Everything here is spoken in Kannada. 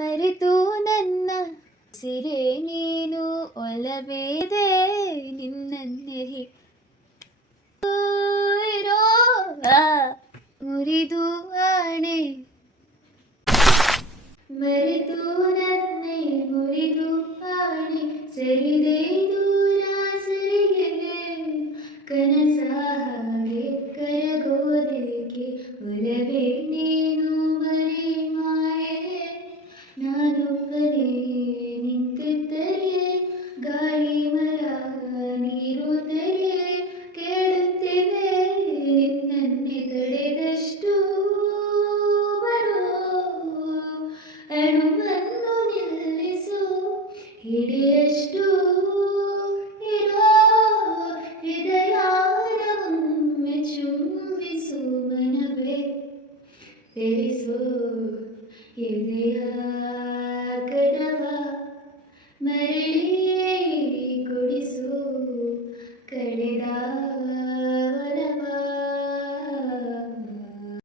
ಮರೆತು ನನ್ನ ಸಿರೆ ನೀನು ಒಲಬೇದೆ ನಿನ್ನನ್ನೆರಿ ಮುರಿದು ಆಣೆ ಮರೆತು ನನ್ನೆ ಮುರಿದು ಆಣೆ ಸರಿದೆ ದೂರ ಸರಿಗೆನೆ ಕನಸ ಹಾಗೆ ಕರಗೋದೇಕೆ ಒಲವೇ ನೀನು ಮರೆ ಮಾಯೆ ನಾನೊಬ್ಬನೇ ನಿಂತಿದ್ದರೆ ಗಾಳಿ ಮರ ನೀರು ತೆರೆ ಕೇಳುತ್ತಿವೆ ನಿನ್ನನ್ನೇ ತಡೆದಷ್ಟು ಬರೋ ಅಣುವನ್ನು ನಿಲ್ಲಿಸು ಹಿಡಿಯಷ್ಟು ಇರೋ ಹೃದಯಾನ ಒಮ್ಮೆ ಚುಂಬಿಸು ಮನವೇ ತೆರೆಸು ಎದೆಯ ಕಡವ ಮರೆ